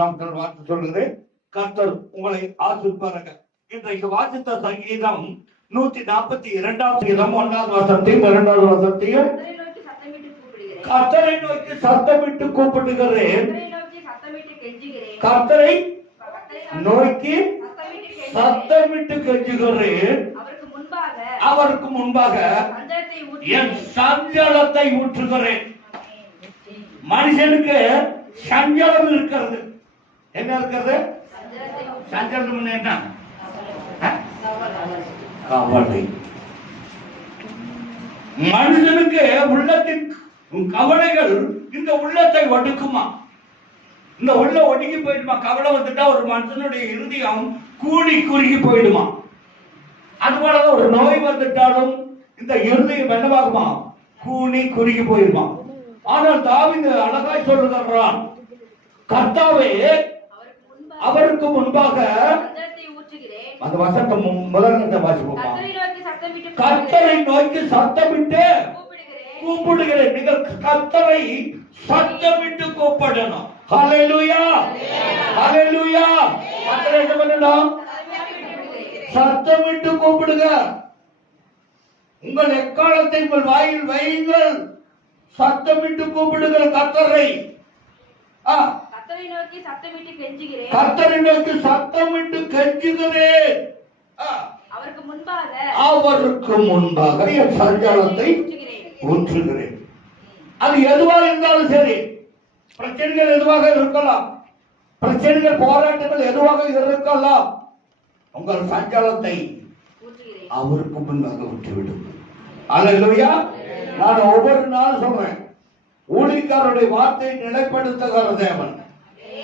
நாமத்தில் வார்த்தை சொல்லுது. கர்த்தர் உங்களை ஆசீர்வதிப்பாராக. இன்றைக்கு வாசித்த சங்கீதம் 142 சங்கீதம் 1வது வசனத்தையும் 2வது வசனத்தையும் கர்த்தரை நோக்கி சத்தமிட்டு கூப்பிடுகிறேன், கர்த்தரை நோக்கி சத்தமிட்டு கெஞ்சுகிறேன், அவருக்கு முன்பாக என் சஞ்சலத்தை ஊற்றுகிறேன். மனுஷனுக்கு சஞ்சலம் இருக்கிறது. என்ன இருக்கிறது? சஞ்சலம் என்ன? கவலை. மனுஷனுக்கு உள்ளத்தின் கவலைகள் இந்த உள்ளத்தை ஒடுக்குமா? இந்த உள்ள ஒடுங்கி போயிடுமா? கவலை வந்துட்டா ஒரு மனுஷனுடைய இருதயம் கூடி குறுகி போயிடுமா? அதுபோலதான் ஒரு நோய் வந்துட்டாலும் இந்த இருதயம் என்னவாகுமா? கூடி குறுகி போயிடுமா? ஆனால் தாவீது அழகாய் சொல்லுகிறான், கர்த்தாவே அவருக்கு முன்பாக அந்த வசனத்தை முதல்ல வாசிப்போம். கர்த்தரை நோக்கி சத்தமிட்டு கூப்பிடுகிறேன். நீங்கள் கர்த்தரை சத்தமிட்டு கூப்பிடணும். ஹல்லேலூயா, ஹல்லேலூயா. கர்த்தரை என்ன பண்ணணும்? சத்தமிட்டு கூப்பிடுங்க. உங்கள் எக்காலத்தை உங்கள் வாயில் வையுங்கள், சத்தமிட்டு கூப்பிடுங்கள் கர்த்தரை. கர்த்தரை நோக்கி சத்தமிட்டு கெஞ்சுகிறேன், கர்த்தரை நோக்கி சத்தமிட்டு கெஞ்சுகிறேன். அவருக்கு முன்பாக என் சஞ்சலத்தை ஊற்றுகிறேன். அது எதுவாக இருந்தாலும் சரி, பிரச்சனைகள் எதுவாக இருக்கலாம், பிரச்சனைகள் போராட்டங்கள் எதுவாக இருக்கலாம், உங்கள் சஞ்சலத்தை அவருக்கு முன்பாக விட்டுவிடும். அல்லேலூயா. நான் ஒவ்வொரு நாள் சொல்றேன், ஊழியக்காரருடைய வார்த்தையை நிலைப்படுத்துகிற தேவன்.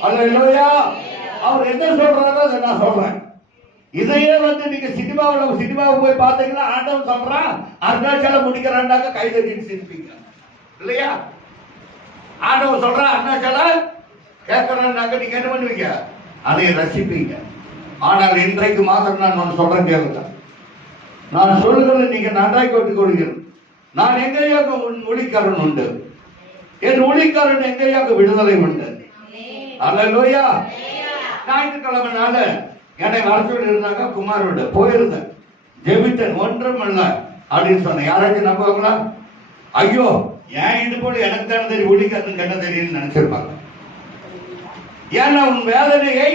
அல்லேலூயா. அவர் என்ன சொல்றாரோ அதை நான் சொல்றேன். இதையே நீங்க சினிமாவுக்கு போய் பார்த்தீங்கன்னா ஆண்டவன் சொல்றான் அருணாச்சலம் முடிக்கிறாண்டாக்க கைதட்டின்னு சிரிப்பீங்க இல்லையா? ஆண்டவன் சொல்றான் அருணாச்சலம் கேட்கறாண்டாக்க நீங்க என்ன பண்ணுவீங்க? அதை ரசிப்பீங்க. ஆனால் இன்றைக்கு மாத்திரம் நான் ஒன்று சொல்றேன் கேளுங்க. நான் சொல்லுகிறது நீங்க நன்றாய் கொட்டுக் கொள்கிறேன். நான் எங்கேயாக ஒளிக்காரன் உண்டு, என் ஒளிக்காரன் எங்கேயாக விடுதலை உண்டு. அல்லேலூயா. ஞாயிற்றுக்கிழமை நாள என்னை வர சொல்லி இருந்தாங்க, குமாரோட போயிருந்தேன், ஜெபித்தேன், ஒன்றும் இல்லை அப்படின்னு சொன்னேன். யாராச்சும் நம்புவாங்களா? ஐயோ ஏன் இது போல எனக்கு தானே தெரியும், ஒளிக்காரன் கெட்ட தெரியும்னு நினைச்சிருப்பாங்க. ஏன்னா உன் வேதனையை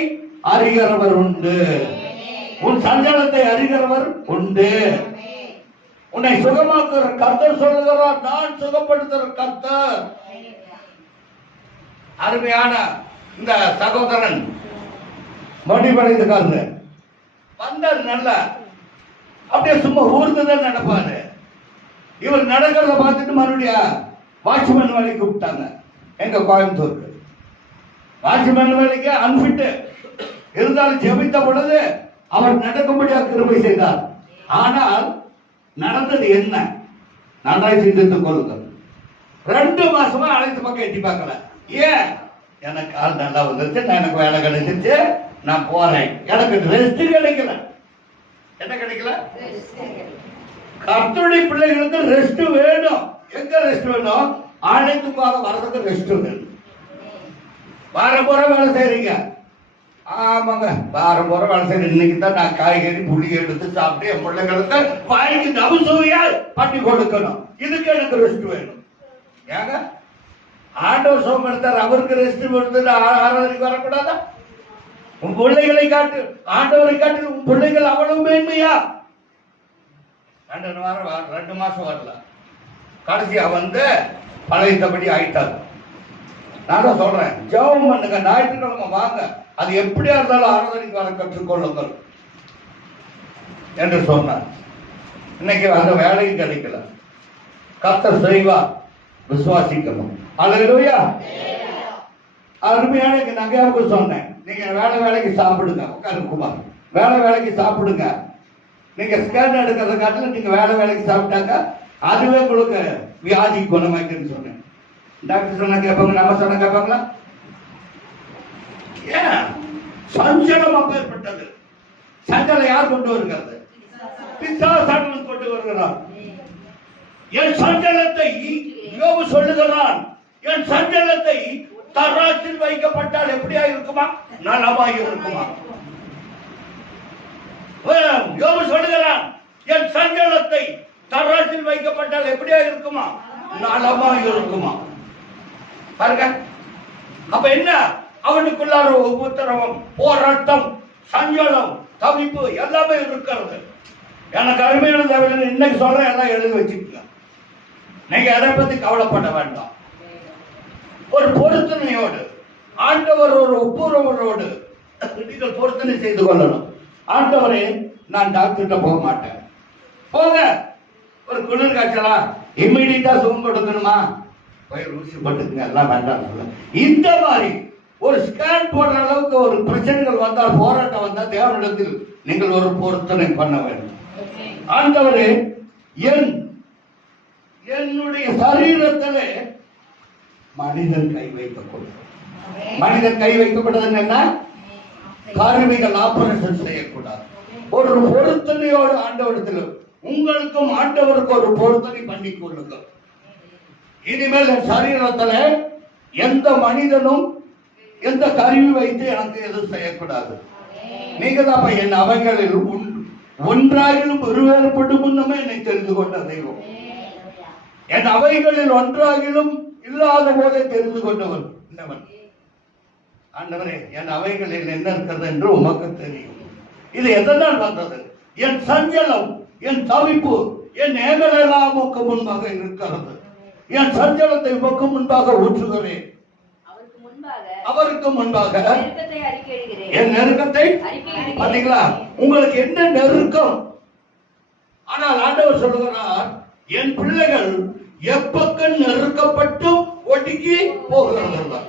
அறிகிறவர் உண்டு, உன் சஞ்சலத்தை அறிகிறவர் உண்டு. உன்னை சுகமாக்குற கர்த்தர் சொல்லுகிறார், நான் சுகப்படுத்துற கர்த்தர். அருமையான இந்த சகோதரன் மடிபடைந்து கால வந்தார், நல்ல அப்படியே சும்மா ஊர்ந்துதான் நடப்பாரு. இவர் நடக்கிறத பார்த்துட்டு மறுபடியும் வாட்ச்மேன் வேலைக்கு கூப்பிட்டாங்க. எங்க கோயம்புத்தூருக்கு வாட்ச்மேன் வேலைக்கு அன்பிட்டு இருந்தாலும் ஜெபித்த பொழுது அவர் நடக்கும்படியாக கிருபை செய்தார். ஆனால் நடந்தது என்ன? நன்றாய் சிந்தித்துக் கொள்ளுங்கள். 2 மாசமா அழைத்து பக்கம் எட்டி பார்க்கல. ஏன்? எனக்கு ஆள் நல்லா வந்துருச்சு, எனக்கு வேலை கிடைச்சிருச்சு, நான் போறேன், எனக்கு ரெஸ்ட் கிடைக்கல. என்ன கிடைக்கல? கர்த்தருடைய பிள்ளைகளுக்கு ரெஸ்ட் வேணும். எங்க ரெஸ்ட் வேணும்? ஆலயத்துக்காக வர்றதுக்கு ரெஸ்ட் வேணும். வாரம் போற வேலை செய்றீங்க. ஆமாங்க, வாரம் போற வேலை செய்யறேன். இன்னைக்கு தான் நான் காய்கறி புளி எடுத்து சாப்பிட்டு என் பிள்ளைங்களுக்கு வாய்க்கு நவசுவையா பண்ணி கொடுக்கணும். இதுக்கு எனக்கு ரெஸ்ட் வேணும். ஏங்க ஆண்டவர் சோகம் எடுத்தார், அவருக்கு ரெஸ்ட் கொடுத்து ஆராதனைக்கு வரக்கூடாதா? உன் பிள்ளைகளை காட்டு, ஆண்டவரை காட்டு, உன் பிள்ளைகள் அவ்வளவு மேன்மையா? 2 மாசம் வரல, கடைசியா பழையபடி ஆயிட்டார். நான் சொல்றேன், ஜெபம் பண்ணுங்க, ஞாயிற்றுக்கிழமை வாங்க, அது எப்படியா இருந்தாலும் ஆராதனைக்கு வர கற்றுக்கொள்ளுங்கள் என்று சொன்னார். இன்னைக்கு அந்த வேலையும் கிடைக்கல. கர்த்தர் செய்வார், விசுவாசிக்கணும். அல்லேலூயா. அருமையான நகையாவுக்கு சொன்னேன், நீங்க வேலைக்கு சாப்பிடுங்க. உட்காருக்குமார், வேலைக்கு சாப்பிடுங்க. நீங்க ஸ்கேன் எடுக்கிறத காட்டிலும் நீங்க வேலைக்கு சாப்பிட்டாங்க, அதுவே உங்களுக்கு வியாதி குணமாக்குன்னு சொன்னேன். டாக்டர் சொன்னா கேட்பாங்க, நம்ம சொன்ன கேட்பாங்களா? ஏன் சஞ்சலம் அப்பேற்பட்டது? சஞ்சலம் யார் கொண்டு வருகிறது? பிசாசு கொண்டு வருகிறார். என் சஞ்சலத்தை யோபு சொல்லுகிறான், என் சஞ்சலத்தை தராசில் வைக்கப்பட்டால் எப்படியா இருக்குமா? நலமாய் இருக்குமா? யோபு சொல்லுகிறான், என் சஞ்சலத்தை தராசில் வைக்கப்பட்டால் எப்படியா இருக்குமா? நலமாய் இருக்குமா? பாருங்க. அப்ப என்ன? அவனுக்குள்ளார உபத்திரவம், போராட்டம், சஞ்சலம், தவிப்பு எல்லாமே இருக்கிறது. எனக்கு அருமையான தேவையில்லை, இன்னைக்கு சொல்றேன், எல்லாம் எழுதி வச்சுக்கல. நீங்க எதை பத்தி கவலைப்பட வேண்டாம். ஒரு பொருத்தனையோடு, ஆண்டவர் ஒரு ஒப்புரவரோடு நீங்கள் பொருத்தனை செய்து கொள்ளணும். ஆண்டவரே, நான் டாக்டர்கிட்ட போக மாட்டேன். போங்க, ஒரு குளிர் காய்ச்சலா இம்மிடியா சுகம் கொடுக்கணுமா? போய் ஊசி போட்டுக்குங்க, எல்லாம் வேண்டாம். இந்த மாதிரி ஒரு ஸ்கேன் போடுற அளவுக்கு ஒரு பிரச்சனைகள் வந்தால், போராட்டம் வந்தால், தேவனிடத்தில் நீங்கள் ஒரு பொருத்தனை பண்ண வேண்டும். ஆண்டவரே, என்னுடைய சரீரத்திலே மனிதன் கை வைக்கக்கூடாது. மனிதன் கை வைக்கப்பட்டது என்ன? கருவிகள் ஆபரேஷன் செய்யக்கூடாது. ஒரு பொருத்தனையோடு ஆண்டவரிடத்தில் உங்களுக்கும் ஆண்டவருக்கு ஒரு பொருத்தனை பண்ணி கொள்ளுங்கள். இனிமேல் என் சரீரத்தில் எந்த மனிதனும் எந்த கருவி வைத்து எனக்கு எதுவும் செய்யக்கூடாது. நீங்க தான் என் அவைகளில் ஒன்றாகிலும் ஒருவேறுபடும் முன்னமே என்னை தெரிந்து கொண்ட தெய்வம். என் அவைகளில் ஒன்றாகிலும் இல்லாத போதே தெரிந்து கொண்டவன் என்னவன்? ஆண்டவரே, என் அவைகளில் என்ன இருக்கிறது என்று உமக்கு தெரியும். இது எதனால் வந்தது? என் சஞ்சலம், என் தவிப்பு, என் ஏகலெல்லாம் உமக்கு முன்பாக இருக்கிறது. என் சஞ்சலத்தை உமக்கு முன்பாக ஊற்றுகிறேன். அவருக்கு முன்பாக என் நெருக்கத்தை பாத்தீங்களா? உங்களுக்கு என்ன நெருக்கம்? ஆனால் ஆண்டவர் சொல்லுகிறார், என் பிள்ளைகள் எப்பக்கம் நெருக்கப்பட்டும் ஒடுங்கி போகிறது.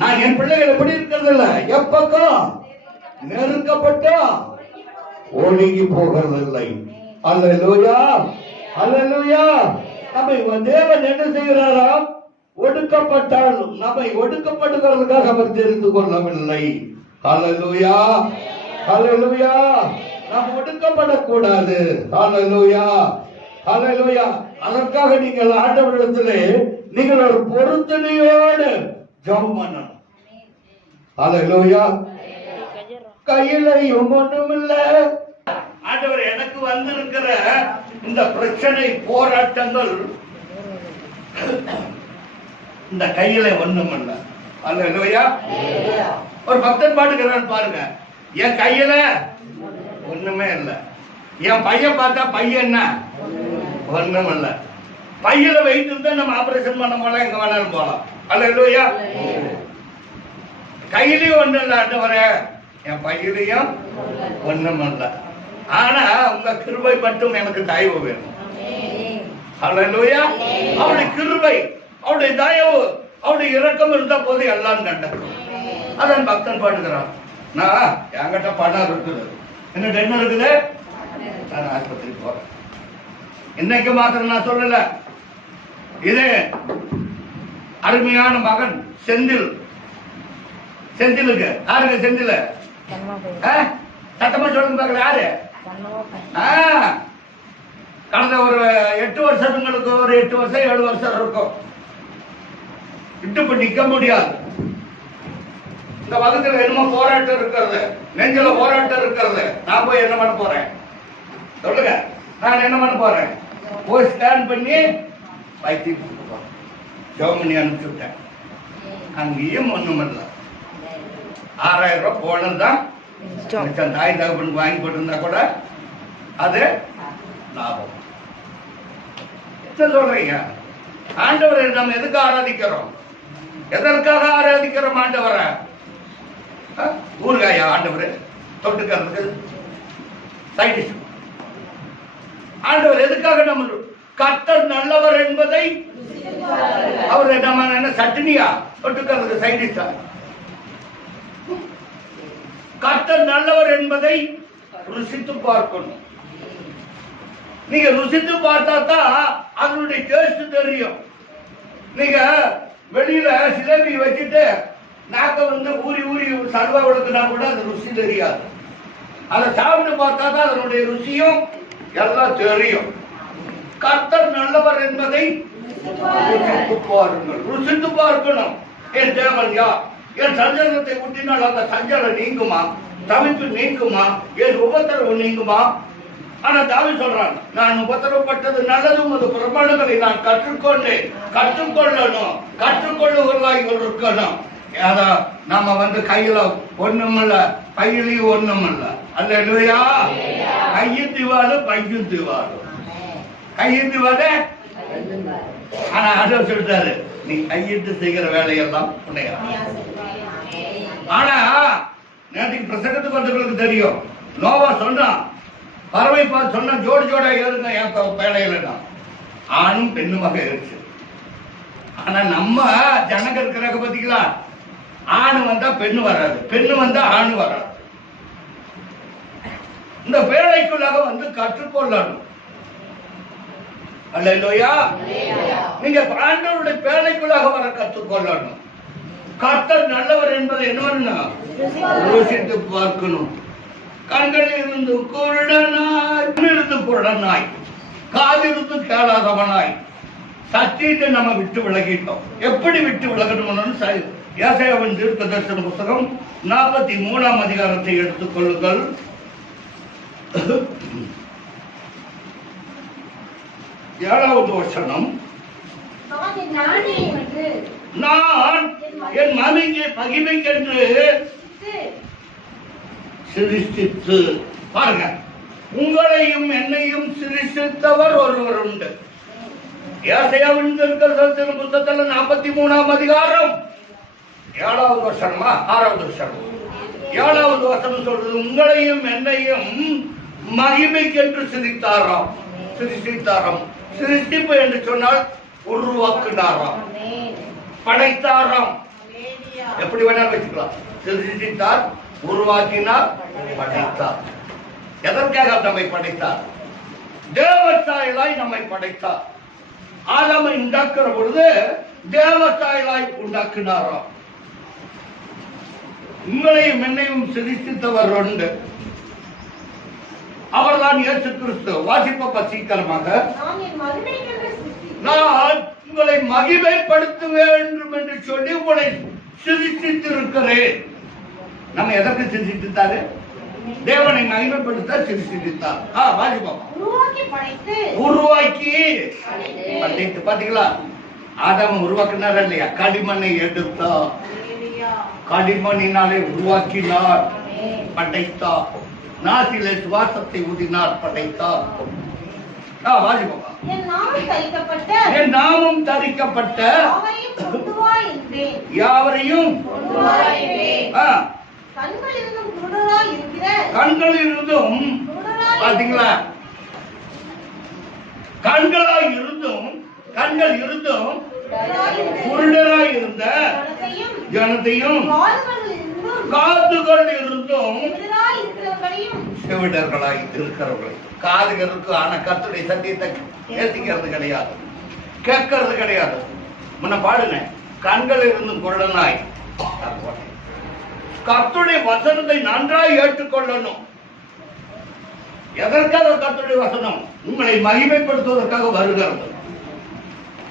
நான் என் பிள்ளைகள் எப்படி இருக்கிறது இல்ல, எப்பக்கம் நெருக்கப்பட்டும் ஒடுங்கி போகிறது இல்லை. அல்லேலூயா, அல்லேலூயா. நம்மை தேவன் என்ன செய்கிறாராம்? ஒடுக்கப்பட்டாலும் நம்மை ஒடுக்கப்படுகிறதுக்காக அவர் தெரிந்து கொள்ளவில்லை. அல்லேலூயா, அல்லேலூயா. நாம் ஒடுக்கப்படக்கூடாது. அல்லேலூயா, அல்லேலூயா. அதற்காக நீங்கள் ஆண்டவரிடத்திலே நீங்கள் ஒரு பொருத்தனையோடு ஜெபம் பண்ணணும். அல்லேலூயா. கையிலையும் ஒண்ணும் இல்ல. ஆண்டவர், எனக்கு வந்திருக்கிற இந்த பிரச்சனை, போராட்டங்கள் இந்த கையில ஒண்ணும் இல்ல. அல்லேலூயா. ஒரு பக்தன் பாடுகிறான் பாருங்க, என் கையில ஒண்ணுமே இல்ல. என் பையன் பார்த்தா பையன் என்ன ஒண்ணும் இல்ல. பையில வைத்து இருந்தா நம்ம ஆபரேஷன் பண்ண போலாம், எங்க வேணாலும் போலாம். அல்லேலூயா. கையிலயும் ஒண்ணும் இல்ல ஆண்டவரே, என் பையிலையும் ஒண்ணும் இல்ல. ஆனா உங்க கிருபை மட்டும் எனக்கு தயவு வேணும். அல்லேலூயா. அவருடைய கிருபை, அவருடைய தயவு, அவருடைய இரக்கம் இருந்தா போது எல்லாம் நடக்கும். அதான் பக்தன் பாடுகிறான், நான் என்கிட்ட பணம் இருக்குது, என்கிட்ட என்ன இருக்குது, நான் ஆஸ்பத்திரிக்கு போறேன். இன்னைக்கு மாத்திரம் நான் சொல்லல, இது அருமையான மகன் செந்தில். செந்திலுக்கு யாருங்க? செந்தில் சத்தமா சொல்லுங்க பார்க்கல. யாரு? கடந்த ஒரு 8 வருஷங்களுக்கு, ஒரு 8 வருஷம் 7 வருஷம் இருக்கும், விட்டு நிக்க முடியாது. இந்த வகுத்துல என்னமோ போராட்டம் இருக்கிறது, நெஞ்சில போராட்டம் இருக்கிறது. நான் போய் என்ன பண்ண போறேன் சொல்லுங்க? நான் என்ன பண்ண போறேன்? போய் ஸ்கேன் பண்ணி வைத்தியம் ஜெர்மனி அனுப்பிச்சு விட்டேன். அங்கேயும் ஒண்ணும் இல்லை. 6000 ரூபாய் போனதுதான் தாய் தகப்பனுக்கு வாங்கி போட்டிருந்தா கூட அது லாபம். என்ன சொல்றீங்க? ஆண்டவரை நம்ம எதுக்கு ஆராதிக்கிறோம்? எதற்காக ஆராதிக்கிறோம் ஆண்டவரை? ஊறுகாயா ஆண்டவர் தொட்டுக்கிறதுக்கு சைடிஷ்? ஆண்டவர் எதுக்காக? நம்ம கர்த்தர் நல்லவர் என்பதை அவர் நம்ம என்ன சட்னியா தொட்டுக்கிறதுக்கு சைடிஷா? கர்த்தர் நல்லவர் என்பதை ருசித்து பார்க்கணும். நீங்க ருசித்து பார்த்தா தான் அதனுடைய டேஸ்ட் தெரியும். நீங்க வெளியில சிலபி வச்சுட்டு நாக்க ஊறி ஊறி சர்வா கொடுத்தா கூட அது ருசி தெரியாது. அதை சாப்பிட்டு பார்த்தா தான் அதனுடைய ருசியும் எல்லாம் தெரியும். கர்த்தர் நல்லவர் என்பதை ருசித்து பாருங்கள். ருசித்து பார்க்கணும். என் தேவன் யார்? என் சஞ்சலத்தை ஊட்டினால் அந்த சஞ்சலம் நீங்குமா? தவிப்பு நீங்குமா? என் உபத்திரவு நீங்குமா? ஆனா தாவீது சொல்றான், நான் உபத்திரப்பட்டது நல்லதும் அது பிரமாணங்களை நான் கற்றுக்கொள்ளணும். கற்றுக்கொள்ளுவர்களாக இருக்கணும். அதான் நம்ம கையில ஒண்ணுமில்ல, பையிலையும் ஒண்ணுமில்ல. அல்லேலூயா. கையும் திவாலு பையும் திவாலு. கையும் திவாலு. ஆனா ஆண்டவர் சொல்லிட்டாரு, நீ கையிட்டு செய்கிற வேலையெல்லாம் உன்னையா. ஆனா நேற்றுக்கு பிரசங்கத்துக்கு வந்தவர்களுக்கு தெரியும், நோவா சொன்னான், பறவை பார்த்து சொன்ன ஜோடா ஏறுங்க என் வேலையில. ஆணும் பெண்ணுமாக இருந்துச்சு. ஆனா நம்ம ஜனங்க இருக்கிறாங்க பாத்தீங்களா, ஆணு வந்தா பெண்ணு வராது, பெண்ணு வந்தா ஆணு வராது. இந்த வேலைக்குள்ளாக கற்றுக்கொள்ளணும். அல்லேலூயா. நீங்க ஆண்டவருடைய வேலைக்குள்ளாக வர கற்றுக்கொள்ளணும். கர்த்தர் நல்லவர் என்பதை என்ன ருசித்து பார்க்கணும். கண்களில் இருந்து குருடனாய், காதிலிருந்து கேளாதவனாய், சத்தியத்தை நம்ம விட்டு விலகிட்டோம். எப்படி விட்டு விலகணும்னு ஏசாயாவின் தீர்க்கதரிசன புத்தகம் 43ஆம் அதிகாரத்தை எடுத்துக் கொள்ளுங்கள். 7வது வசனம். நான் என் மகிமைக்கென்று சிருஷ்டித்து, பாருங்க, உங்களையும் என்னையும் சிருஷ்டித்தவர் ஒருவர் உண்டு. ஏசாயாவின் தீர்க்கதரிசன புத்தகத்துல 43ஆம் அதிகாரம் 7வது வசனமா 6வது வசனம். 7வது வசனம் சொல்றது, உங்களையும் என்னையும் மகிமைக்கென்று சிருஷ்டித்தாராம். சிருஷ்டிப்பு என்று சொன்னால் உருவாக்குனாராம், படைத்தாராம். எப்படி வேணாலும் வச்சுக்கலாம். சிருஷ்டித்தார், உருவாக்கினார், படைத்தார். எதற்காக நம்மை படைத்தார்? தேவசாயலாய் நம்மை படைத்தார். ஆதாமை உண்டாக்குற பொழுது தேவசாயலாய் உண்டாக்குனாராம். உங்களையும் என்னையும் சிருஷ்டித்தவர் உண்டு. அவர்தான் இயேசு கிறிஸ்து. வாசிப்ப சீக்கிரமாக. நான் உங்களை மகிமைப்படுத்த வேண்டும் என்று சொல்லி உங்களை சிருஷ்டித்திருக்கிறேன். நம்ம எதற்கு சிருஷ்டித்தாரு? தேவனை மகிமைப்படுத்த சிருஷ்டித்தார். வாசிப்போம். உருவாக்கி படைத்து. பாத்தீங்களா, ஆதாம் உருவாக்கினார் இல்லையா? களிமண்ணை எடுத்தார், களிமண்ணினாலே உருவாக்கினார், படைத்தார். நாசிலே சுவாசத்தை ஊதினார், படைத்தார். என் நாமம் தரிக்கப்பட்ட யாவரையும் கண்கள் இருந்தும், பாத்தீங்களா, கண்கள் இருந்தும் குருடராய் இருந்த ஜனத்தையும் காதுகள் இருந்தும் செவிடர்களாய் இருக்கிறவர்கள். காதுகள் இருக்கு, ஆனா கர்த்தருடைய சத்தியத்தை கேட்கிறது கிடையாது, கேட்கறது கிடையாது. முன்ன பாடுங்க, கண்கள் இருந்தும் குருடனாய். கர்த்தருடைய வசனத்தை நன்றாய் ஏற்றுக்கொள்ளணும். எதற்காக கர்த்தருடைய வசனம்? உங்களை மகிமைப்படுத்துவதற்காக வருகிறது.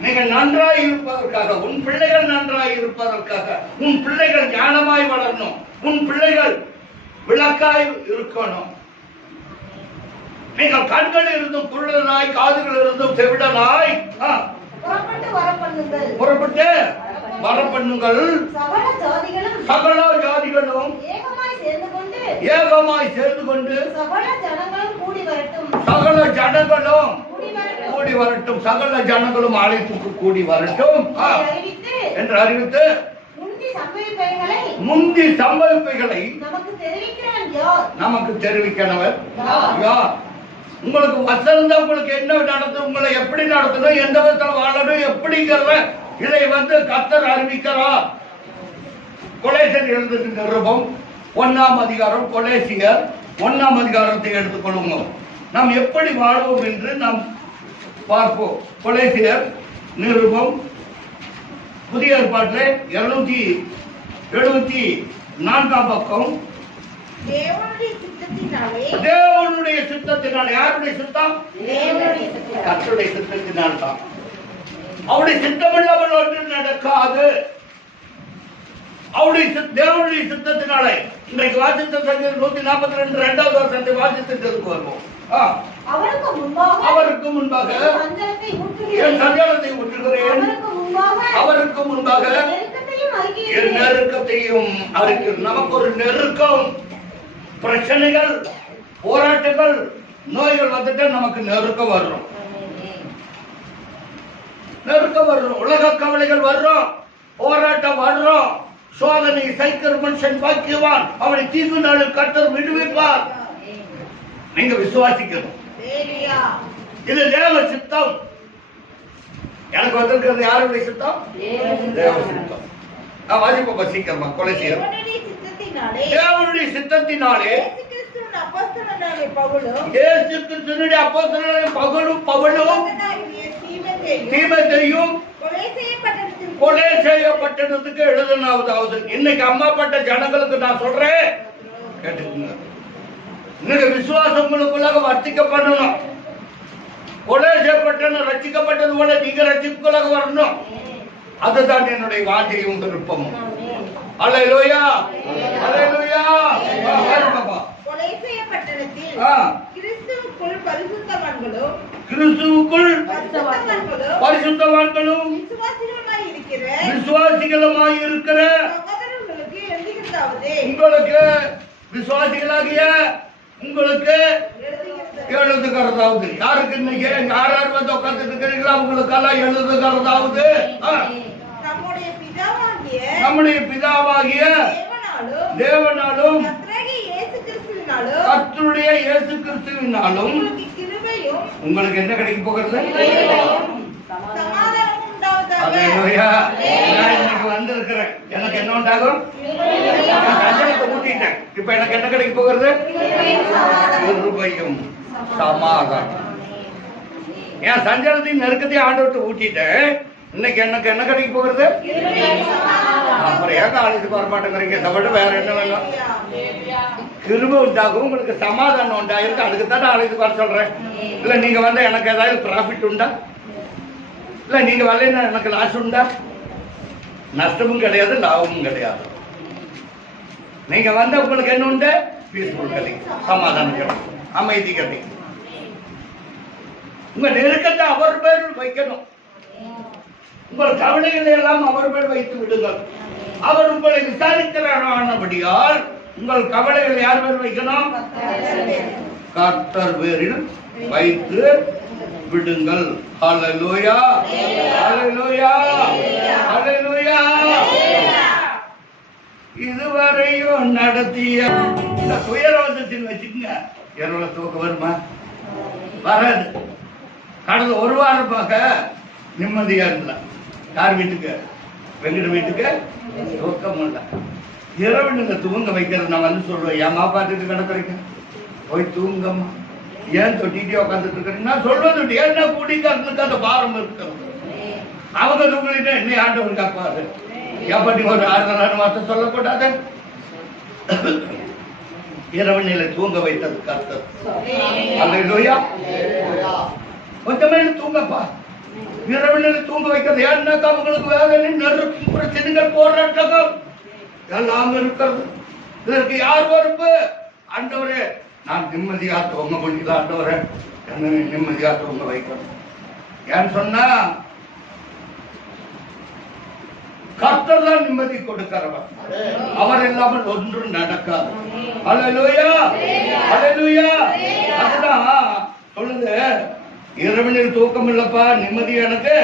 நீங்கள் நன்றாய் இருப்பதற்காக, உன் பிள்ளைகள் நன்றாய் இருப்பதற்காக, உன் பிள்ளைகள் ஞானமாய் வளரணும், உன் பிள்ளைகள் விளக்காய் இருக்கணும். நீங்கள் கண்கள் இருந்தும் குருடனாய், காதுகள் இருந்தும் செவிடனாய் புறப்பட்டு வரப்பண்ணுங்கள். சகல ஜாதிகளும் ஏகமாய் சேர்ந்து கொண்டு சகல ஜனங்களும் கூடி வரட்டும், சகல ஜனங்களும் ஆலயத்துக்கு கூடி வரட்டும் என்று அறிவித்து முந்தி சம்பவிப்பைகளை நமக்கு தெரிவிக்கிறவர் யார்? உங்களுக்கு வசனம் தான் உங்களுக்கு என்ன நடத்தும், உங்களை எப்படி நடத்தணும், எந்த விதத்தில் வாழணும், எப்படிங்கிறத இதை கர்த்தர் அறிவிக்கிறார். கொலேசியர் எழுதின நிருபம் 1ஆம் அதிகாரம், கொலேசியர் 1ஆம் அதிகாரத்தை எடுத்துக்கொள்ளுங்க. நாம் எப்படி வாழ்வோம் என்று நாம் பார்ப்போம். கொலேசியர் நிருபம் புதிய ஏற்பாட்டில் 274ஆம் பக்கம். தேவனுடைய சித்தத்தினால். யாருடைய சித்தம்? கர்த்தருடைய சித்தத்தினால் தான். அவருடைய சித்தமில்லாமல் ஒன்று நடக்காது. அவருடைய தேவனுடைய சித்தத்தினாலே இன்றைக்கு வாசித்த சங்கீதம் 142 2வது வசனத்தை வாசித்ததற்கு வருவோம். அவருக்கு முன்பாக என் சஞ்சலத்தை ஊற்றுகிறேன், அவருக்கு முன்பாக என் நெருக்கத்தையும் அறிக்கிறேன். நமக்கு ஒரு நெருக்கம், பிரச்சனைகள், போராட்டங்கள், நோய்கள் வந்துட்டு நமக்கு நெருக்கம் வர்றோம், உலக கவலைகள் வர்றோம், போராட்டம் வர்றோம், சோதனை சைக்கிற மனுஷன் பாக்கியவான், அவனை தீங்கு நாளில் கர்த்தர் விடுவிப்பார். நீங்க விசுவாசிக்கணும். இது தேவ சித்தம். எனக்கு வந்திருக்கிறது யாருடைய சித்தம்? தேவ சித்தம். நான் வாசிப்ப சீக்கிரமா கொலைசீரம். தேவனுடைய சித்தத்தினாலே இயேசு கிறிஸ்துவினுடைய அப்போஸ்தலனாகிய பவுலும் தீமோத்தேயும் கொலை செய்யப்பட்டதுக்கு எழுதினாவது. இன்னைக்கு அம்மாப்பட்ட ஜனங்களுக்கு நான் சொல்றேன், கேட்டுக்கோங்க. இன்னைக்கு விசுவாசம் உங்களுக்குள்ளாக வர்த்திக்கப்படணும். கொலை செய்யப்பட்ட ரட்சிக்கப்பட்டது போல நீங்க ரட்சிப்புக்குள்ளாக வரணும். அதுதான் என்னுடைய வாஞ்சையும் விருப்பமும். அல்லேலூயா, அல்லேலூயா. கொலை செய்யப்பட்டதில் கிறிஸ்துவுக்குள் பரிசுத்தவான்களும் பரிசுத்தவான்களும் விசுவாசிகளுமாய் இருக்கிற உங்களுக்கு, விசுவாசிகளாகிய உங்களுக்கு எழுதுகிறதாவது. யாருக்கு இன்னைக்கு யார் யார் வந்து உட்கார்ந்து இருக்கிறீங்களா அவங்களுக்கெல்லாம் எழுதுகிறதாவது நம்முடைய பிதாவாகிய தேவனாலும் கர்த்தருடைய இயேசு கிறிஸ்துவினாலும் உங்களுக்கு என்ன கிடைக்க போகிறது? இன்னைக்கு வந்திருக்கிறேன், எனக்கு என்ன உண்டாகும்? சஞ்சலத்தை ஊட்டிட்டேன். இப்ப எனக்கு என்ன கிடைக்க போகிறது? கிருபையும் சமாதானம். என் சஞ்சலத்தையும் நெருக்கத்தையும் ஆண்டவர்கிட்ட ஊட்டிட்டேன். இன்னைக்கு எனக்கு என்ன கிடைக்க போகிறது? அப்புறம் ஏங்க ஆளுக்கு வர மாட்டேங்கிறீங்க? தவிர வேற என்ன வேணும்? கிருபை உண்டாகும், உங்களுக்கு சமாதானம் உண்டாயிருக்கு. அதுக்கு தான் ஆளுக்கு வர சொல்றேன். இல்ல நீங்க வந்து எனக்கு ஏதாவது ப்ராஃபிட் உண்டா? இல்ல நீங்க வரலைன்னா எனக்கு லாஸ் உண்டா? நஷ்டமும் கிடையாது, லாபமும் கிடையாது. நீங்க வந்து உங்களுக்கு என்ன உண்டு? பீஸ்ஃபுல் கிடைக்கும், சமாதானம் கிடைக்கும், அமைதி கிடைக்கும். உங்க நெருக்கத்தை அவர் பேர் வைக்கணும். உங்கள் கவலைகளை எல்லாம் அவர் பேர் வைத்து விடுங்கள். அவர் உங்களை விசாரிக்கிறானபடியால் உங்கள் கவலைகளை யார் பேர் வைக்கணும்? கர்த்தர் பேரில் வைத்து விடுங்கள். ஹல்லேலூயா, ஹல்லேலூயா, ஹல்லேலூயா. இதுவரையும் நடத்திய இந்த துயரவந்தத்தில் வச்சுக்கங்க, எவ்வளவு தூக்கம் வருமா? வராது. கடந்த ஒரு வாரமாக நிம்மதியா இருந்தா. யார் வீட்டுக்கு? வெங்கட வீட்டுக்கு தூக்கம் இல்ல. இரவு நீங்க தூங்க வைக்கிறது நான் வந்து சொல்றேன், ஏமா பார்த்துட்டு கிடக்குறீங்க, போய் தூங்கம்மா, ஏன் தொட்டிட்டே உட்காந்துட்டு இருக்கிறீங்க? நான் சொல்வது ஏன்னா குடிக்கிறதுக்கு அந்த பாரம் இருக்கிறது. அவங்க தூங்கிட்டு என்ன ஆண்டவன் காப்பாரு. எப்படி ஒரு 6 மாசம் சொல்லக்கூடாது? இரவு நிலை தூங்க வைத்தது கர்த்தர். அல்லேலூயா. கொஞ்சமே தூங்கப்பா. இரவு நிலை தூங்க வைக்கிறது ஏன்னாக்கா அவங்களுக்கு வேதனை, நெருக்கும், பிரச்சனைகள், போராட்டங்கள் எல்லாம் இருக்கிறது. இதற்கு யார் பொறுப்பு? ஆண்டவரே, நான் நிம்மதியா தூங்க முடியல ஆண்டவரே, என்ன நிம்மதியா தூங்க வைக்கணும். ஏன்னு சொன்னா கர்த்தர் தான் நிம்மதி கொடுக்கிறவர். அவர் இல்லாமல் ஒன்றும் நடக்காது. அல்லேலூயா, அல்லேலூயா. அதுதான் சொல்லுது, இரவினில் தூக்கம் இல்லப்பா, நிம்மதி எனக்கு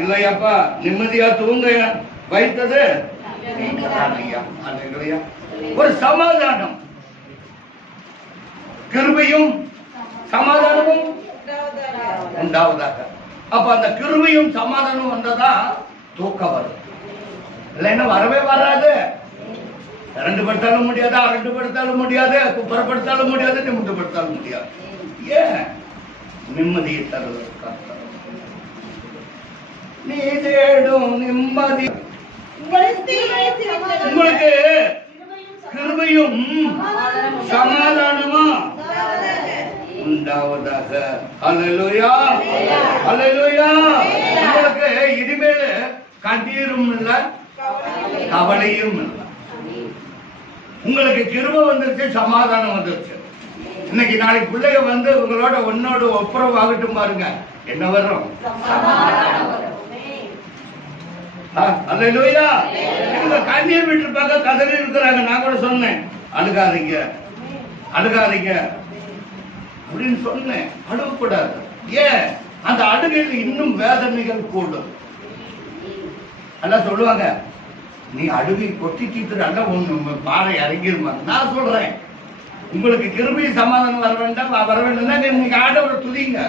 இல்லையாப்பா, நிம்மதியா தூங்க வைத்தது ஒரு சமாதானம், கிருபையும் சமாதானமும் உண்டாவதாக. அப்ப அந்த கிருபையும் சமாதானம் வந்ததா தூக்கம் வரும். இல்லைன்னா வரவே வராது. ரெண்டு படுத்தாலும் முடியாது, ரெண்டு படுத்தாலும் முடியாது, குப்புறப்படுத்தாலும் முடியாது, நிமிடப்படுத்தாலும் முடியாது. ஏன்? நிம்மதியை தருவதற்காக. நீ தேடும் நிம்மதி உங்களுக்கு கிருபையும் சமாதானமா உண்டாவதாக. அல்லேலூயா, அல்லேலூயா. உங்களுக்கு இனிமேல் கண்ணீரும் இல்ல, கவலையும் இல்ல. உங்களுக்கு கிருபை வந்துருச்சு, சமாதானம் வந்துருச்சு. இன்னைக்கு நாளைக்கு பிள்ளைங்க வந்து உங்களோட ஒன்னோட ஒப்புரவு ஆகட்டும் பாருங்க, என்ன வரும்? அல்லேலூயா. இவங்க கண்ணீர் விட்டு பார்க்க கதறி இருக்கிறாங்க. நான் கூட சொன்னேன், அழுகாதீங்க அழுகாதீங்க அப்படின்னு சொன்னேன். அழுகக்கூடாது. ஏன்? அந்த அழுகையில் இன்னும் வேதனைகள் கூடும். எல்லாம் சொல்லுவாங்க, நீ அழுகை கொட்டி தீர்த்துறாங்க ஒண்ணு பாறை இறங்கிருவாங்க. நான் சொல்றேன், உங்களுக்கு கிருபை சமாதானம் வர வேண்டாம், வர வேண்டாம். நீங்க ஆண்டவரை துதிங்க,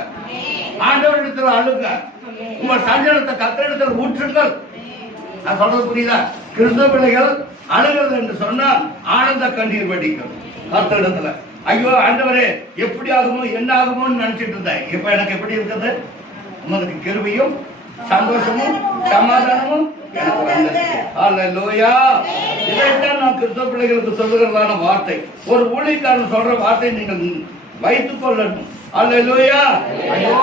ஆண்டவரிடத்துல அழுங்க, உங்க சஞ்சலத்தை கத்தரிடத்தில் ஊற்றுங்கள். நான் சொல்றது புரியுதா? கிறிஸ்தவ பிள்ளைகள் அழுகிறது என்று சொன்னால் ஆனந்த கண்ணீர் வடிக்கும் கத்தரிடத்துல. ஐயோ ஆண்டவரே, எப்படி ஆகுமோ என்ன ஆகுமோன்னு நினைச்சிட்டு இருந்தேன். இப்ப எனக்கு எப்படி இருக்குது? உங்களுக்கு கிருபையும் சந்தோஷமும் சமாதானமும் எனக்கு வந்தது. அல்லேலூயா. இதைத்தான் நான் கிறிஸ்தவ பிள்ளைகளுக்கு சொல்லுகிறதான வார்த்தை. ஒரு ஊழியக்காரன் சொல்ற வார்த்தை நீங்கள் வைத்துக் கொள்ளணும். அல்லேலூயா. ஐயோ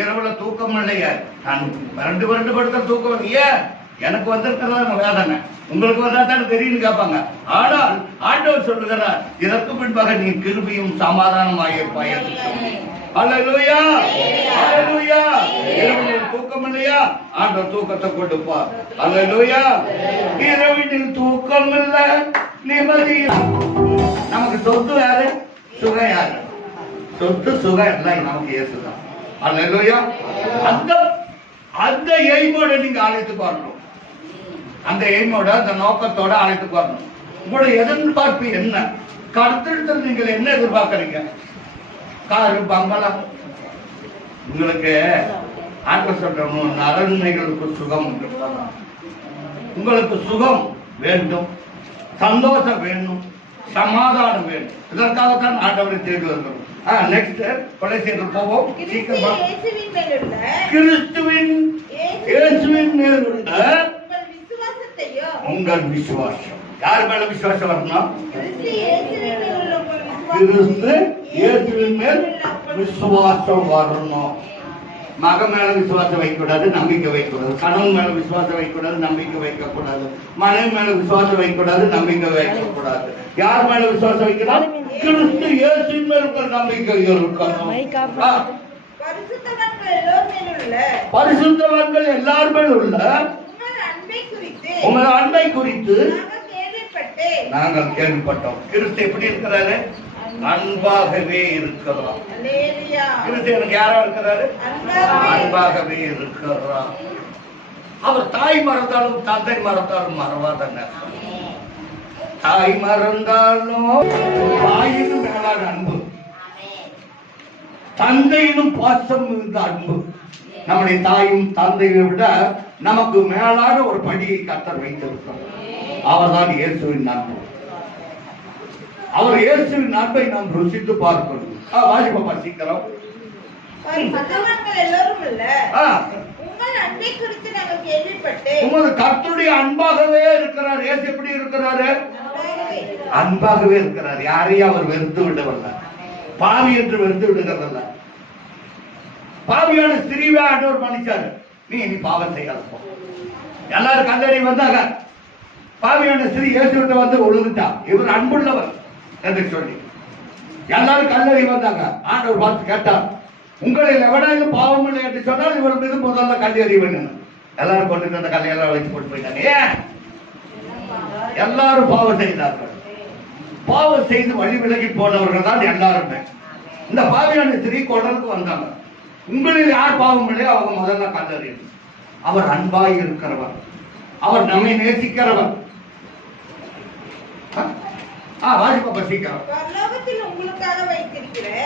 இரவுல தூக்கம் இல்லையா, நான் வருண்டு படுத்த தூக்கம் இல்லையா, எனக்கு வந்திருக்கிறதா வேதனை, உங்களுக்கு வந்தா தான் தெரியும் கேட்பாங்க. ஆனால் ஆண்டவர் சொல்லுகிறார், இதற்கு பின்பாக நீ கிருபையும் சமாதானமாக இருப்பாய். அல்லேலூயா. அல்லேலூயா. இரவினில் தூக்கம் இல்லையா, ஆண்டவர் தூக்கத்தை கொடுப்பார். அல்லேலூயா. இரவினில் தூக்கம் இல்ல, நிம்மதி. நமக்கு சொத்து யாரு? சுகம் யாரு? சொத்து சுகம் எல்லாம் நமக்கு இயேசுதான். அல்லேலூயா. அந்த எய்மோட நீங்க அழைத்து வரணும், அந்த எய்மோட அந்த நோக்கத்தோட அழைத்து வரணும். உங்களுடைய எதிர்பார்ப்பு என்ன? கருத்தில் நீங்கள் என்ன எதிர்பார்க்கறீங்க? காரு, பங்களா? உங்களுக்கு ஆண்டவர் சொல்றோம், அரண்மைகளுக்கு சுகம் உண்டு. உங்களுக்கு சுகம் வேண்டும், சந்தோஷம் வேணும், சமாதானம் வேணும். இதற்காகத்தான் ஆண்டவரை தேடி வருகிறோம். நெக்ஸ்ட் கொலைசீர் போவோம். கிறிஸ்துவின் இயேசுவின் மேல் உள்ள உங்கள் விசுவாசம். யார் மேல விசுவாசம் வரணும்? கிறிஸ்து இயேசுவின் மேல் விசுவாசம் வரணும். மகன் மேல விசுவாசம் வைக்கக்கூடாது, நம்பிக்கை வைக்கக்கூடாது. கணவன் மேல விசுவாசம் வைக்கக்கூடாது, நம்பிக்கை வைக்கக்கூடாது. மனைவி மேல விசுவாசம் வைக்கக்கூடாது, நம்பிக்கை வைக்கக்கூடாது. யார் மேல விசுவாசம் வைக்கிறார்? கிறிஸ்து இயேசுவின் மேல் உங்கள் நம்பிக்கை இருக்கணும். பரிசுத்தவான்கள் எல்லார் மேல் உள்ள உங்கள் அன்பை குறித்து நாங்கள் கேள்விப்பட்டோம். கிறிஸ்து எப்படி இருக்கிறாரு? அன்பாகவே இருக்கிறார். கிறிஸ்து எனக்கு யாரா இருக்கிறாரு? அன்பாகவே இருக்கிறார். அவர் தாய் மறந்தாலும் தந்தை மறந்தாலும் மறவாதங்க. தாய் மறந்தாலும் தாயினும் மேலான அன்பு, தந்தையினும் பாசம் இருந்த அன்பு. நம்முடைய தாயும் தந்தையை விட நமக்கு மேலான ஒரு படியை கர்த்தர் வைத்திருக்கிறார். அவர்தான் இயேசுவின் அன்பு. அவர் இயேசுவின் அன்பை நாம் ருசித்து பார்க்கணும். வாசிப்பா சீக்கிரம். உங்கள் கர்த்தருடைய அன்பாகவே இருக்கிறார். இயேசு எப்படி இருக்கிறாரு? அன்பாகவே இருக்கிறார். யாரையும் அவர் வெறுத்து விடவில்லை, பாவி என்று வெறுத்து விடுகிறதில்ல. பாவியான ஸ்திரீவே ஆண்டவர் மன்னிச்சாரு, நீ பாவம் செய்யாத. எல்லாரும் கல்லறி வந்தாங்க. பாவியான ஸ்திரீ இயேசுவிட்ட வந்து ஒழுங்குட்டா, இவர் அன்புள்ளவர் என்று சொல்லி எல்லாரும் கல்லறி வந்தாங்க. ஆண்டவர் பார்த்து கேட்டார், உங்களில் எவனாலும் பாவம் இல்லை என்று சொன்னால் இவர் மீது முதல்ல கல்லறி வேணும். எல்லாரும் கொண்டு அந்த கல்லையெல்லாம் வச்சு போட்டு போயிட்டாங்க. ஏன்? எல்லாரும் பாவம் செய்தார்கள். பாவம் செய்து வழி விலகி போனவர்கள் தான் எல்லாருமே. இந்த பாவியான ஸ்திரீ கொடலுக்கு வந்தாங்க. உங்களில் யார் பாவம் இல்லையோ அவங்க முதல்ல கல்லறி. அவர் அன்பாய் இருக்கிறவர், அவர் நம்மை நேசிக்கிறவர்.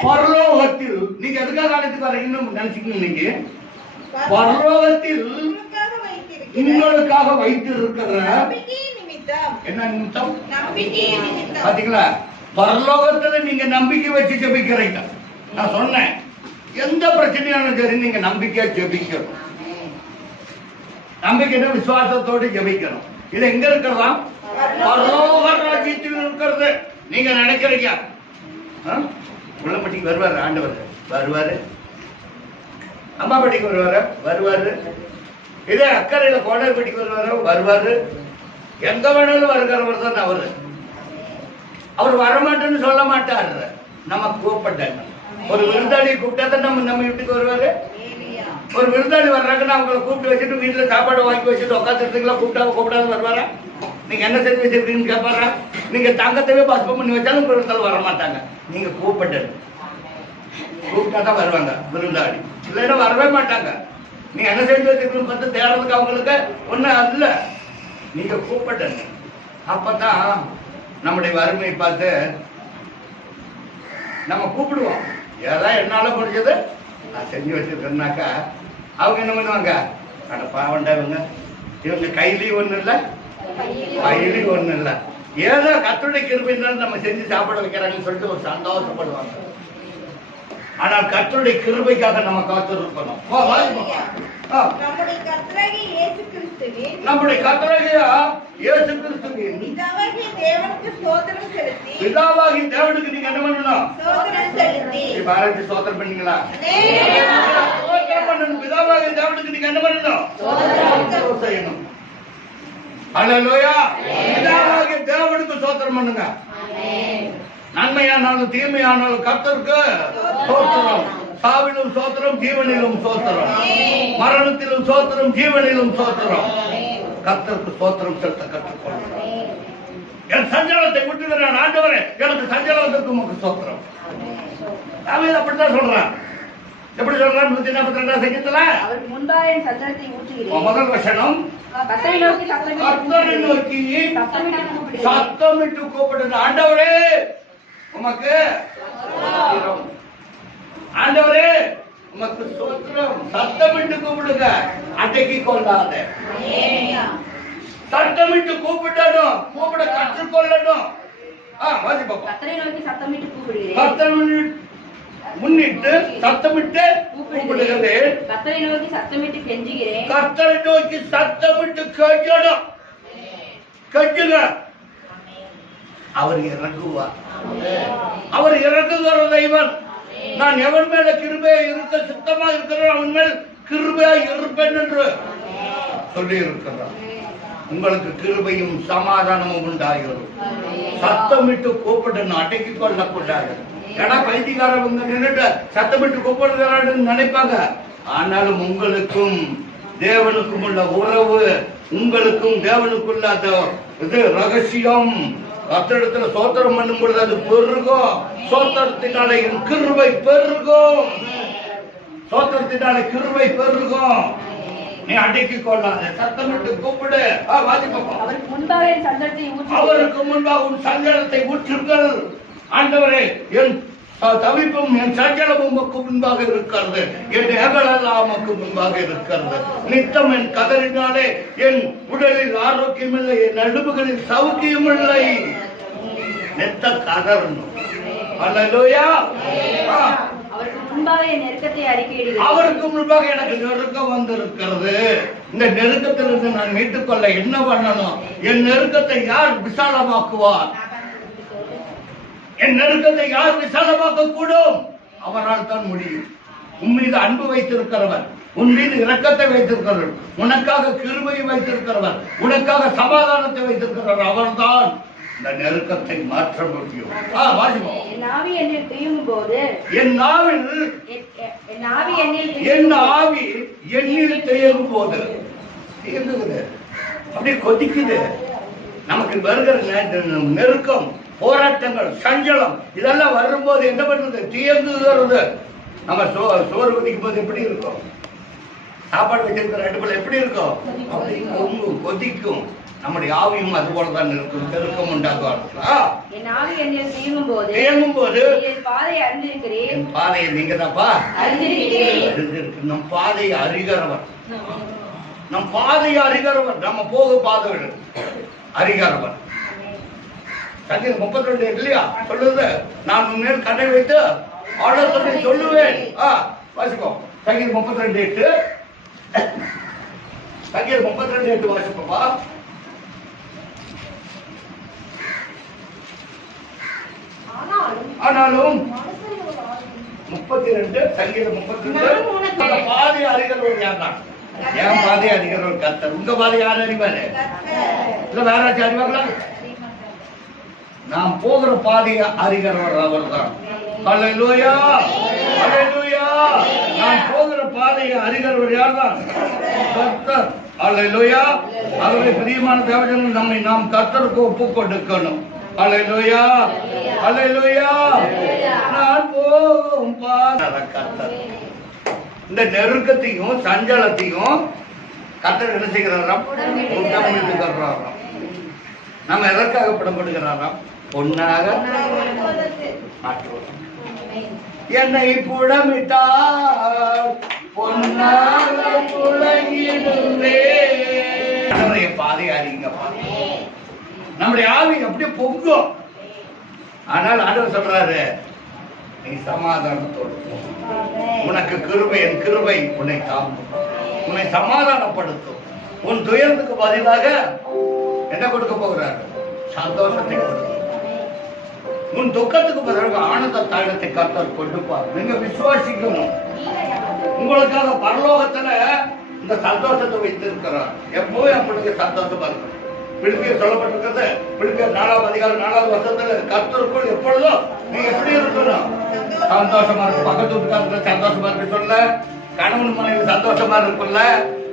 பரலோகத்தில் நீங்க எதுக்காக அழைத்து வரீங்கன்னு நினைச்சுக்கணும். நீங்க பரலோகத்தில் உங்களுக்காக வைத்திருக்கிற என்ன நிமித்தம்? பாத்தீங்களா? பரலோகத்துல நீங்க நம்பிக்கை வச்சு ஜெபிக்கிறீங்க. நான் சொன்னேன், எந்த பிரச்சனையாலும் சரி நீங்க நம்பிக்கையா ஜெபிக்கணும். நம்பிக்கை விசுவாசத்தோடு ஜெபிக்கணும். இது எங்க இருக்கிறதா? பரலோக ராஜ்யத்தில் இருக்கிறது. நீங்க நினைக்கிறீங்க உள்ளப்பட்டிக்கு வருவாரு, ஆண்டவர் வருவாரு, அம்மாப்பட்டிக்கு வருவாரு, இதே அக்கறையில கோடைப்பட்டிக்கு வருவாரு, எங்க வேணாலும் வருகிறவர் தான் அவரு. அவர் வரமாட்டேன்னு சொல்ல மாட்டாரு, நம்ம கூப்பிட்டாங்க. ஒரு விருந்தாளி கூப்பிட்டா தான் நம்ம வீட்டுக்கு வருவாரு. ஒரு விருந்தாளி வர்றாங்கன்னா அவங்களை கூப்பிட்டு வச்சுட்டு வீட்டுல சாப்பாடு வாங்கி வச்சுட்டு உட்காந்துருக்கீங்களா, கூப்பிடாத வருவாரா? நீங்க என்ன செஞ்சு வச்சிருக்கீங்கன்னு கேட்பாரா? நீங்க தங்கத்தவே பஸ்பம் பண்ணி வச்சாலும் விருந்தாளி வர மாட்டாங்க. நீங்க கூப்பிட்டாதான் வருவாங்க விருந்தாளி, இல்லைன்னா வரவே மாட்டாங்க. நீங்க என்ன செஞ்சு வச்சிருக்கீங்கன்னு பார்த்து தேடுறதுக்கு அவங்களுக்கு ஒன்னும் இல்ல, நீங்க கூப்பிட்டங்க. அப்பதான் நம்முடைய வறுமையை பார்த்து நம்ம கூப்பிடுவோம். ஏதாவது என்னால முடிஞ்சது நான் செஞ்சு வச்சிருக்கேன்னாக்கா அவங்க என்ன பண்ணுவாங்க, அட பாவண்டா இவங்க கையிலையும் ஒண்ணு இல்ல கையிலையும் ஒண்ணு இல்ல, ஏதோ கர்த்தருடைய கிருபையினால நம்ம செஞ்சு சாப்பிட வைக்கிறாங்கன்னு சொல்லிட்டு ஒரு சந்தோஷப்படுவாங்க. ஆனால் கர்த்தருடைய கிருபைக்காக நம்ம காத்திருக்கணும். நம்முடைய கர்த்தராகிய இயேசு கிறிஸ்துவின் பிதாவாகிய தேவனுக்கு ஸ்தோத்திரம் செலுத்தி நீங்க என்ன பண்ணணும்? ஸ்தோத்திரம் பண்ணீங்களா? பிதாவாகிய தேவனுக்கு நீங்க என்ன பண்ணணும்? செய்யணும். அல்லேலூயா. பிதாவாகிய தேவனுக்கு ஸ்தோத்திரம் பண்ணுங்க. நன்மையானாலும் தீமையானாலும் கர்த்தருக்கு ஸ்தோத்திரம். சாவிலும் சோத்திரம், ஜீவனிலும் சோத்திரம், மரணத்திலும் சோத்திரம், ஜீவனிலும் சோத்திரம். கர்த்தருக்கு சோத்திரம் செலுத்த கற்றுக்கொள்ளும். என் சஞ்சலத்தை விட்டுகிறேன் ஆண்டவரே, எனக்கு சஞ்சலத்திற்கு உமக்கு சோத்திரம். தாவீது அப்படித்தான் சொல்றான். எப்படி சொல்றான்? 142 சங்கீதத்துல அவருக்கு முன்பாக என் சஞ்சலத்தை ஊற்றுகிறேன். முதல் வசனம், கர்த்தரை நோக்கி சத்தமிட்டு கூப்பிடுங்க. ஆண்டவரே உமக்கு ஆண்டவரே உமக்கு ஸ்தோத்திரம். சத்தமிட்டு கூப்பிடுங்க, அடக்கி கொள்ளாத. சத்தமிட்டு கூப்பிடணும், கூப்பிட கற்றுக்கொள்ளணும். கர்த்தரை நோக்கி சத்தமிட்டு கூப்பிடுகிறேன். முன்னிட்டு சத்தமிட்டு கூப்பிடுகிறது. கர்த்தரை நோக்கி சத்தமிட்டு கெஞ்சுகிறேன். கர்த்தரை நோக்கி சத்தமிட்டு கெஞ்சணும். கெஞ்சுங்க, அவர் இறங்குவார். அவர் இறங்குகிற தெய்வம். நான் எவன் மேல கிருபையா இருக்க சித்தமா இருக்கிறேன், அவன் மேல் கிருபையா இருப்பேன் என்று சொல்லி இருக்கிறார். உங்களுக்கு கிருபையும் சமாதானமும் உண்டாகிறது. சத்தமிட்டு கூப்பிடணும், அடக்கி கொள்ளக்கூடாது. ஏன்னா பைத்தியக்காரங்க நின்றுட்டு சத்தமிட்டு கூப்பிடுகிறான்னு நினைப்பாங்க. ஆனாலும் உங்களுக்கும் தேவனுக்கும் உள்ள உறவு, உங்களுக்கும் தேவனுக்குள்ள அந்த இது ரகசியம். கர்த்தரிடத்துல சோத்திரம் பண்ணும் பொழுது அது பெருகும். சோத்திரத்தினாலே என் கிருபை பெருகும். சோத்திரத்தினாலே கிருபை பெருகும். நீ அடக்கி கொள்ளாத, சத்தமிட்டு கூப்பிடு. அவருக்கு முன்பாக என் சஞ்சலத்தை ஊற்றுங்கள். அவருக்கு முன்பாக உன் சஞ்சலத்தை ஊற்றுங்கள். ஆண்டவரே, என் தவிப்பும் என் சஞ்சலமும் உமக்கு முன்பாக இருக்கிறது, என் ஏகலெல்லாம் உமக்கு முன்பாக இருக்கிறது. நித்தம் என் கதறினாலே என் உடலில் ஆரோக்கியம் இல்லை, என் நடுவுகளில் சௌக்கியம் இல்லை. நெத்த கதறணும். அல்லேலூயா. அவருக்கு முன்பாக என் நெருக்கத்தை அறிக்கையிடுகிறேன். அவருக்கு முன்பாக எனக்கு நெருக்கம் வந்திருக்கிறது. இந்த நெருக்கத்திலிருந்து நான் மீட்டுக் கொள்ள என்ன பண்ணணும்? என் நெருக்கத்தை யார் விசாலமாக்குவார்? என் நெருக்கத்தை யார் விசாலமாக்க கூடும்? அவரால் தான் முடியும். உன் மீது அன்பு வைத்திருக்கிறவர், உன் மீது இரக்கத்தை வைத்திருக்கிறவர், உனக்காக கிருபையை வைத்திருக்கிறவர், உனக்காக சமாதானத்தை வைத்திருக்கிறவர், அவர்தான் இந்த நெருக்கத்தை மாற்ற முடியும். என் ஆவி என்னில் தேயும் போது, என் ஆவி என்னில் தேயும் போது தேங்குது, அப்படியே கொதிக்குது. நமக்கு வருகிற நெருக்கம், போராட்டங்கள், சஞ்சலம் இதெல்லாம் வரும்போது என்ன பண்றது? தேங்குகிறது. நம்ம சோறு கொதிக்கும் போது எப்படி இருக்கும்? சாப்பாடு வச்சிருக்கிற அடுப்புல எப்படி இருக்கும்? அப்படி கொதிக்கும். நம்முடைய ஆவியும் அது போலதான் இருக்கும். நெருக்கம் உண்டாக்குவார். என் ஆவி என்னில் தேயும் போது என் பாதையை அறிந்திருக்கிறேன். என் பாதையை நீங்க தான்ப்பா அறிந்திருக்கிறேன். நம் பாதையை அறிகிறவர், நம் பாதையை அறிகிறவர், நம்ம போகும் பாதைகள் அறிகிறவர். சங்கீதம் 32 இல்லையா சொல்லுது, நான் உன்மேல் கடை வைத்து ஆலோசனை சொல்லுவேன். வாசிப்போம். சங்கீதம் 32:8. சங்கீதம் 32:8 வாசிப்போமா? ஆனாலும் 32 சங்கீதம் 32 பாதை அறிகிறவர் யார் தான்? என் பாதையை அறிகிறவர் கர்த்தர். உங்க பாதை யார் அறிவாரு? இல்ல வேற யாராச்சும் அறிவாங்களா? நாம் போகிற பாதையை அறிகிறவர் அவர் தான். அல்லேலூயா, அல்லேலூயா. நாம் போகிற பாதையை அறிகிறவர் யார் தான்? கர்த்தர். அல்லேலூயா. ஆகவே பிரியமான தேவஜனங்கள், நம்மை நாம் கர்த்தருக்கு ஒப்பு கொடுக்கணும். அல்லேலூயா, அல்லேலூயா. நான் போகும் பாதை கர்த்தர். இந்த நெருக்கத்தையும் சஞ்சலத்தையும் கர்த்தர் என்ன செய்கிறாராம்? புடமிட்டுகிறாராம். நம்ம எதற்காக புடமிட்டுகிறாராம்? பொன்னாக மாற்றுவோம். என்னை புடமிட்டால் பொன்னாக புலங்கிடுவே. பாதை அறிங்கப்பா. நம்முடைய ஆவி அப்படியே பொங்கும். ஆனால் ஆண்டவர் சொல்றாரு, நீ சமாதானத்தோடு உனக்கு கிருபை, என் கிருபை உன்னை தாங்கும், உன்னை சமாதானப்படுத்தும். உன் துயரத்துக்கு பதிலாக என்ன கொடுக்க போகிறார்? சந்தோஷத்தை கொடுக்க. உன் துக்கத்துக்கு பதிலாக ஆனந்த தாளத்தை கர்த்தர் கொடுப்பார். நீங்க விசுவாசிக்கணும். உங்களுக்காக பரலோகத்துல இந்த சந்தோஷத்தை வைத்திருக்கிறார். எப்பவும் அப்படி சந்தோஷமா இருக்கணும். பிலிப்பியர் சொல்லப்பட்டிருக்கிறது, பிலிப்பியர் 4ஆம் அதிகாரம் 4வது வசனத்துல கர்த்தருக்குள் எப்பொழுதும் நீங்க எப்படி இருக்கணும்? சந்தோஷமா இருக்கு. பக்கத்து வீட்டுக்காரங்க சந்தோஷமா இருக்கு சொல்ல, கணவன் மனைவி சந்தோஷமா இருக்குல்ல,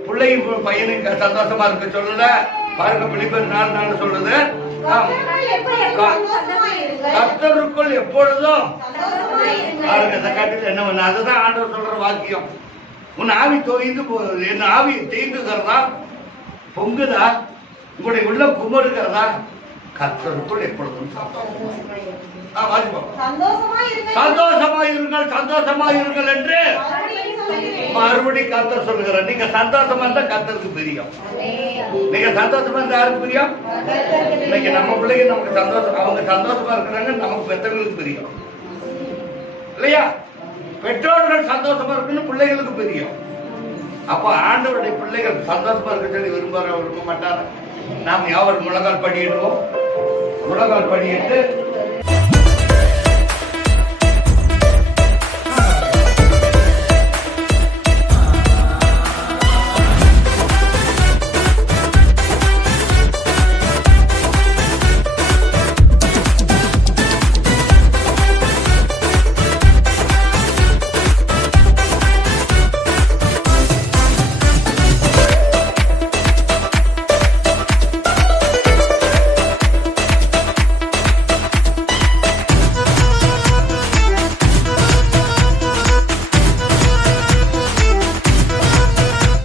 பிள்ளையும் பையனுக்கு சந்தோஷமா இருக்க சொல்லல. பாருங்க, பிலிப்பியர் 4:4 சொல்றது, கர்த்தருக்குள் எப்பொழுதும் என்ன பண்ண. அதுதான் ஆண்டவர் சொல்ற வாக்கியம். உன் ஆவி தோய்ந்து போகுது, என் ஆவி தீங்குகிறதா, பொங்குதா, உங்களுடைய உள்ள குமருகிறதா? கர்த்தருக்குள் எப்பொழுதும் சந்தோஷமா இருங்கள், சந்தோஷமா இருங்கள் என்று மறுபடி கர்த்தர் சொல்லுகிறார். நீங்க சந்தோஷமா இருந்தா கர்த்தருக்கு பிரியம். நீங்க சந்தோஷமா இருந்தா யாருக்கு பிரியம்? இன்னைக்கு நம்ம பிள்ளைங்க நமக்கு சந்தோஷம், அவங்க சந்தோஷமா இருக்கிறாங்க, நமக்கு பெற்றவங்களுக்கு பிரியம் இல்லையா? பெற்றோர்கள் சந்தோஷமா இருக்குன்னு பிள்ளைகளுக்கு பிரியம். அப்ப ஆண்டவருடைய பிள்ளைகள் சந்தோஷமா இருக்க சொல்லி விரும்ப மாட்டார. நாம் யாவர் முழங்கால் படியிடுவோம். முழங்கால் படியிட்டு